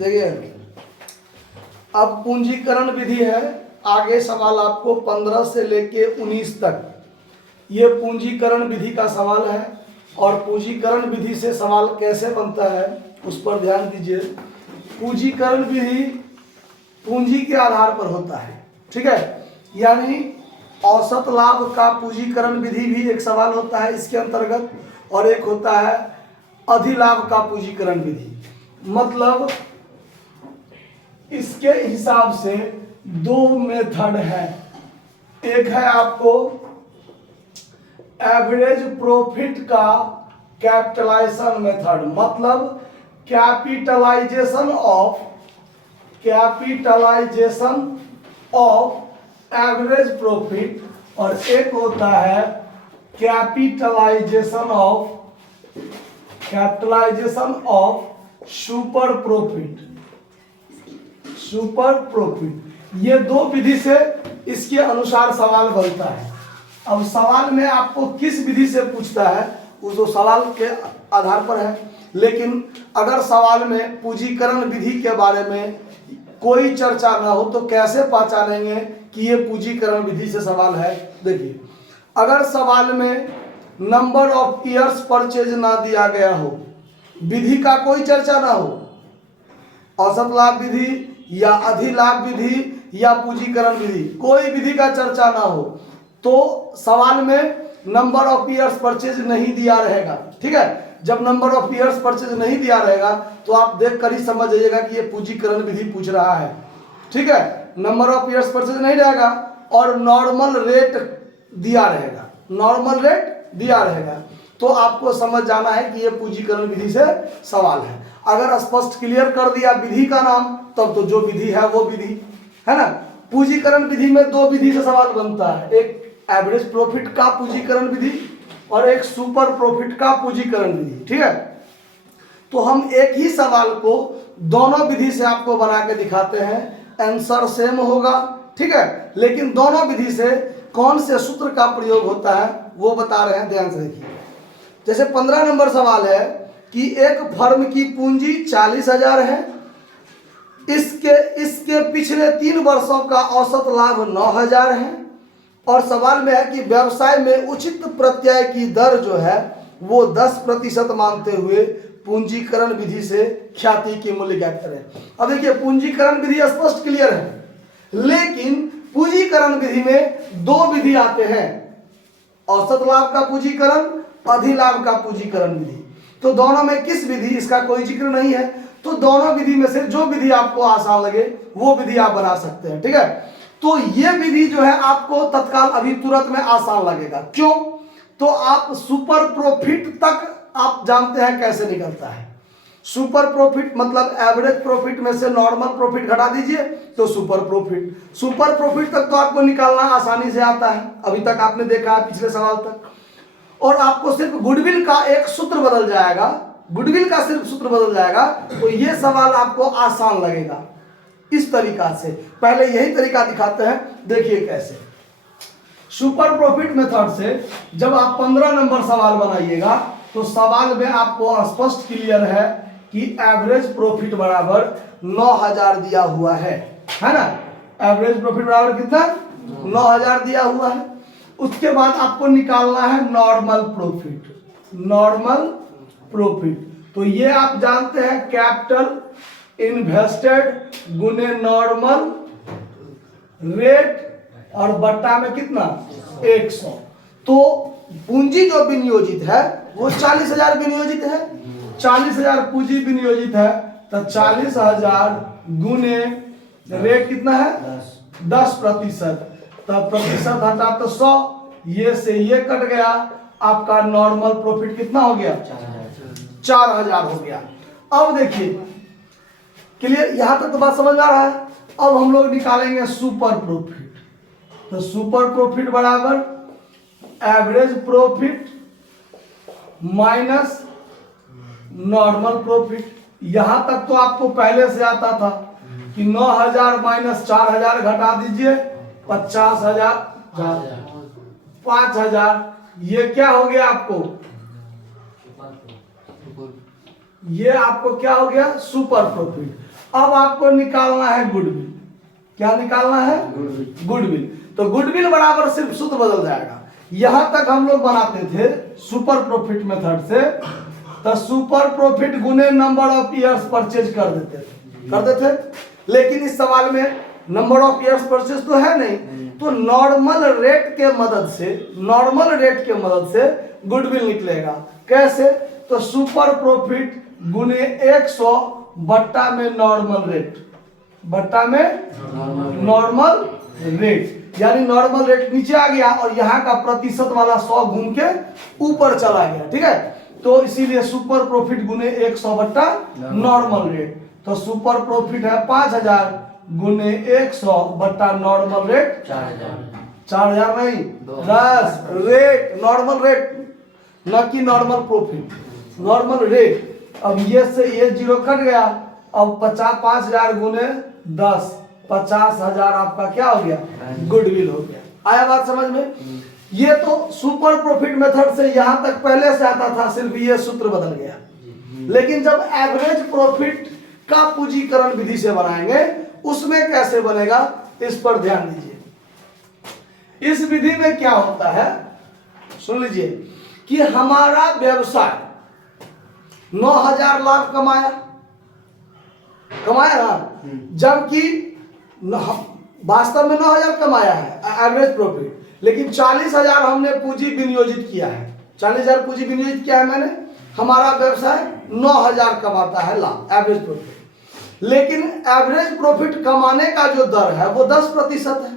देखिए अब पूंजीकरण विधि है। आगे सवाल आपको 15 से लेके 19 तक ये पूंजीकरण विधि का सवाल है और पूंजीकरण विधि से सवाल कैसे बनता है उस पर ध्यान दीजिए। पूंजीकरण विधि पूंजी के आधार पर होता है, ठीक है। यानी औसत लाभ का पूंजीकरण विधि भी एक सवाल होता है इसके अंतर्गत, और एक होता है अधिलाभ का पूंजीकरण विधि। मतलब इसके हिसाब से दो मेथड है। एक है आपको एवरेज प्रॉफिट का कैपिटलाइजेशन मेथड, मतलब कैपिटलाइजेशन ऑफ एवरेज प्रॉफिट, और एक होता है कैपिटलाइजेशन ऑफ सुपर प्रॉफिट। ये दो विधि से इसके अनुसार सवाल बनता है। अब सवाल में आपको किस विधि से पूछता है उस दो सवाल के आधार पर है, लेकिन अगर सवाल में पूंजीकरण विधि के बारे में कोई चर्चा ना हो तो कैसे पहचानेंगे कि ये पूंजीकरण विधि से सवाल है। देखिए अगर सवाल में नंबर ऑफ ईयर्स परचेज ना दिया गया हो, विधि का कोई चर्चा ना हो, औसत लाभ विधि या अधिलाभ विधि या पूंजीकरण विधि, कोई विधि का चर्चा ना हो, तो सवाल में नंबर ऑफ ईयर्स परचेज नहीं दिया रहेगा, ठीक है। जब नंबर ऑफ ईयर्स परचेज नहीं दिया रहेगा तो आप देख कर ही समझ जाइएगा कि ये पूंजीकरण विधि पूछ रहा है, ठीक है। नंबर ऑफ ईयर्स परचेज नहीं रहेगा और नॉर्मल रेट दिया रहेगा, तो आपको समझ जाना है कि ये पूंजीकरण विधि से सवाल है। अगर स्पष्ट क्लियर कर दिया विधि का नाम तब तो जो विधि है वो विधि है ना। पूंजीकरण विधि में दो विधि से सवाल बनता है, एक एवरेज प्रॉफिट का पूंजीकरण विधि और एक सुपर प्रॉफिट का पूंजीकरण विधि, ठीक है। तो हम एक ही सवाल को दोनों विधि से आपको बना के दिखाते हैं, आंसर सेम होगा, ठीक है, लेकिन दोनों विधि से कौन से सूत्र का प्रयोग होता है वो बता रहे हैं, ध्यान से देखिए। जैसे 15 नंबर सवाल है कि एक फर्म की पूंजी 40,000 है, इसके पिछले 3 वर्षों का औसत लाभ 9,000 है, और सवाल में है कि व्यवसाय में उचित प्रत्यय की दर जो है वो 10% मानते हुए पूंजीकरण विधि से ख्याति की मूल्य ज्ञात करें। अब देखिए पूंजीकरण विधि स्पष्ट क्लियर है, लेकिन पूंजीकरण विधि में दो विधि आते हैं, औसत लाभ का पूंजीकरण, अधिलाभ का पूंजीकरण विधि। तो दोनों में किस विधि, इसका कोई जिक्र नहीं है, तो दोनों विधि में से जो विधि आपको आसान लगे वो विधि आप बना सकते हैं, ठीक है। तो ये विधि जो है आपको तत्काल अभी तुरंत में आसान लगेगा, क्यों? तो आप सुपर प्रॉफिट तक आप जानते हैं कैसे निकलता है। सुपर प्रॉफिट मतलब एवरेज प्रॉफिट में से नॉर्मल प्रॉफिट घटा दीजिए तो सुपर प्रॉफिट तक तो आपको निकालना आसानी से आता है, अभी तक आपने देखा है पिछले सवाल तक। और आपको सिर्फ गुडविल का एक सूत्र बदल जाएगा, तो ये सवाल आपको आसान लगेगा इस तरीका से। पहले यही तरीका दिखाते हैं, देखिए कैसे। सुपर प्रॉफिट मेथड से जब आप 15 नंबर सवाल बनाइएगा तो सवाल में आपको स्पष्ट क्लियर है कि एवरेज प्रॉफिट बराबर 9,000 दिया हुआ है ना। एवरेज प्रॉफिट बराबर कितना? 9,000 दिया हुआ है। उसके बाद आपको निकालना है नॉर्मल प्रॉफिट। तो ये आप जानते हैं कैपिटल इन्वेस्टेड गुने नॉर्मल रेट और बट्टा में कितना 100। तो पूंजी जो विनियोजित है वो 40,000 विनियोजित है, 40,000 पूंजी विनियोजित है, तो 40,000 गुने रेट कितना है 10%, तब प्रतिशत हटा तो 100, ये से ये कट गया, आपका नॉर्मल प्रॉफिट कितना हो गया 4,000 हो गया। अब देखिए क्लियर, यहां तक तो बात समझ में आ रहा है। अब हम लोग निकालेंगे सुपर प्रॉफिट। तो सुपर प्रॉफिट बराबर average profit minus normal profit. यहां तक तो आपको पहले से आता था कि 9,000 माइनस 4,000 घटा दीजिए 50,000, 5,000, ये क्या हो गया आपको, ये आपको क्या हो गया सुपर प्रॉफिट। अब आपको निकालना है गुडविल। क्या निकालना है? गुडविल। तो गुडविल बराबर सिर्फ सूत्र बदल जाएगा। यहां तक हम लोग बनाते थे सुपर प्रॉफिट मेथड से, तो सुपर प्रॉफिट गुने नंबर ऑफ ईयर्स परचेज करते थे। लेकिन इस सवाल में नंबर ऑफ ईयर्स परचेज तो है नहीं, तो नॉर्मल रेट के मदद से गुडविल निकलेगा। कैसे? तो सुपर प्रॉफिट गुने 100 बट्टा में नॉर्मल रेट, यानी नॉर्मल रेट नीचे आ गया और यहाँ का प्रतिशत वाला 100 घूम के ऊपर चला गया। ठीक है, तो इसीलिए सुपर प्रॉफिट गुने 100 बट्टा नॉर्मल रेट। तो सुपर प्रॉफिट है 5000 गुने 100 बट्टा नॉर्मल रेट 4000 नहीं 10 रेट, नॉर्मल रेट न कि नॉर्मल प्रॉफिट, नॉर्मल रेट। अब ये से ये जीरो कट गया, अब 5000 गुने 10 50,000 आपका क्या हो गया? गुडविल हो गया। आया बात समझ में? ये तो सुपर प्रॉफिट मेथड से यहां तक पहले से आता था, सिर्फ ये सूत्र बदल गया। लेकिन जब एवरेज प्रॉफिट का पूंजीकरण विधि से बनाएंगे, उसमें कैसे बनेगा इस पर ध्यान दीजिए। इस विधि में क्या होता है सुन लीजिए कि हमारा व्यवसाय 9000 लाभ कमाया ना, जबकि वास्तव में 9000 कमाया है एवरेज प्रॉफिट, लेकिन 40,000 हमने पूंजी विनियोजित किया है। 40,000 पूंजी विनियोजित किया है मैंने, हमारा व्यवसाय 9000 कमाता है लाभ एवरेज प्रॉफिट। लेकिन एवरेज प्रॉफिट कमाने का जो दर है वो 10% है,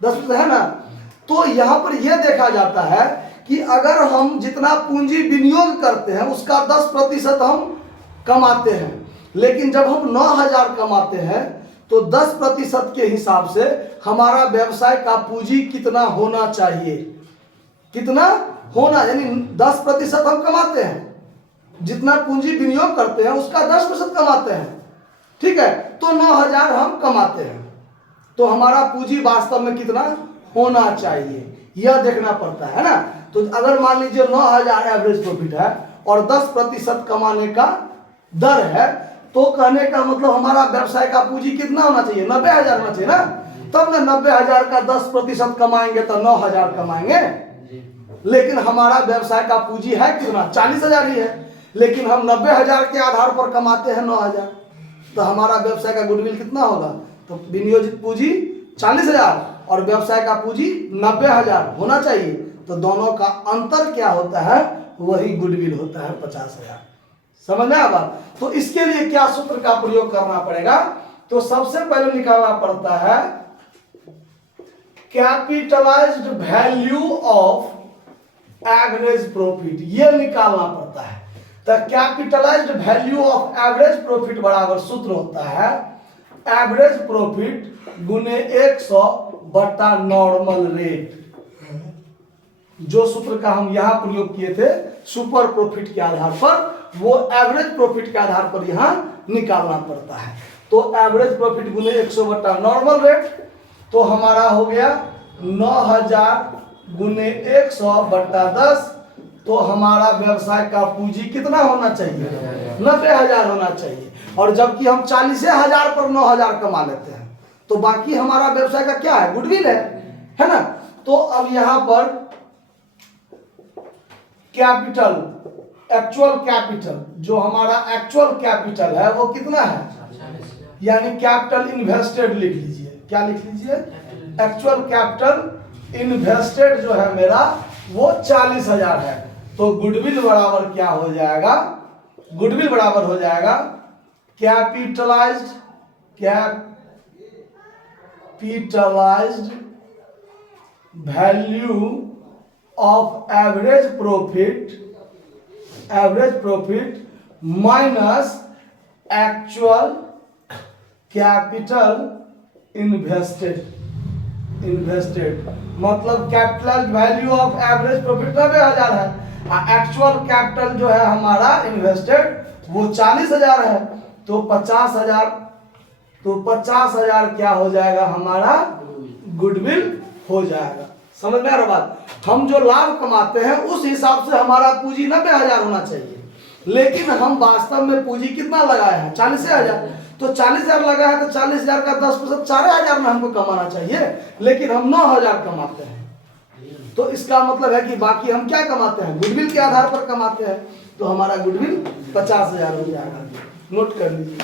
10% है ना। तो यहां पर यह देखा जाता है कि अगर हम जितना पूंजी विनियोग करते हैं उसका 10% हम कमाते हैं, लेकिन जब हम 9000 कमाते हैं तो 10% के हिसाब से हमारा व्यवसाय का पूंजी कितना होना चाहिए, कितना होना, यानी 10% हम कमाते हैं, जितना पूंजी विनियोग करते हैं उसका 10% कमाते हैं। ठीक है, तो 9000 हम कमाते हैं, तो हमारा पूंजी वास्तव में कितना होना चाहिए यह देखना पड़ता है ना। तो अगर मान लीजिए 9000 एवरेज प्रॉफिट है और 10% कमाने का दर है, तो कहने का मतलब हमारा व्यवसाय का पूंजी कितना होना चाहिए? 90,000 होना चाहिए ना। तब ना 90,000 का 10% कमाएंगे तो 9000 कमाएंगे। लेकिन हमारा व्यवसाय का पूंजी है कितना? 40,000 ही है, लेकिन हम 90,000 के आधार पर कमाते हैं 9000, तो हमारा व्यवसाय का गुडविल कितना होगा? तो विनियोजित पूंजी 40,000 और व्यवसाय का पूंजी 90,000 होना चाहिए। तो दोनों का अंतर क्या होता है? वही गुडविल होता है 50,000। समझ में आ बात? तो इसके लिए क्या सूत्र का प्रयोग करना पड़ेगा? तो सबसे पहले निकालना पड़ता है capitalised value of average profit, ये निकालना पड़ता है। तो capitalised value of average profit बराबर सूत्र होता है एवरेज प्रॉफिट गुने 100 बट्टा नॉर्मल रेट। जो सूत्र का हम यहां प्रयोग किए थे सुपर प्रॉफिट के आधार पर, वो एवरेज प्रॉफिट के आधार पर यहां निकालना पड़ता है। तो एवरेज प्रॉफिट गुने 100 बट्टा नॉर्मल रेट, तो हमारा हो गया 9000 गुने 100 बट्टा 10, तो हमारा व्यवसाय का पूंजी कितना होना चाहिए? 90,000 होना चाहिए। और जबकि हम 40,000 पर 9000 कमा लेते हैं, तो बाकी हमारा व्यवसाय का क्या है? गुडविल है ना। तो अब यहां पर कैपिटल, एक्चुअल कैपिटल, जो हमारा एक्चुअल कैपिटल है वो कितना है? यानी कैपिटल इन्वेस्टेड लिख लीजिए। क्या लिख लीजिए? एक्चुअल कैपिटल इन्वेस्टेड जो है मेरा वो 40,000 है। तो गुडविल बराबर क्या हो जाएगा? गुडविल बराबर हो जाएगा capitalized value of average profit minus actual capital invested. मतलब capitalized value of average profit 90,000 है, एक्चुअल कैपिटल जो है हमारा इन्वेस्टेड वो 40,000 है। तो 50,000 क्या हो जाएगा? हमारा गुडविल हो जाएगा। समझ में आ रहा बात? हम जो लाभ कमाते हैं उस हिसाब से हमारा पूंजी 90,000 होना चाहिए। लेकिन हम वास्तव में पूंजी कितना लगाए हैं? 40,000। तो 40,000 लगा है तो 40,000 का 10% 4,000 में हमको कमाना चाहिए, लेकिन हम 9,000 कमाते हैं। तो इसका मतलब है कि बाकी हम क्या कमाते हैं? गुडविल के आधार पर कमाते हैं। तो हमारा गुडविल 50,000 हो जाएगा। नोट कर लीजिए।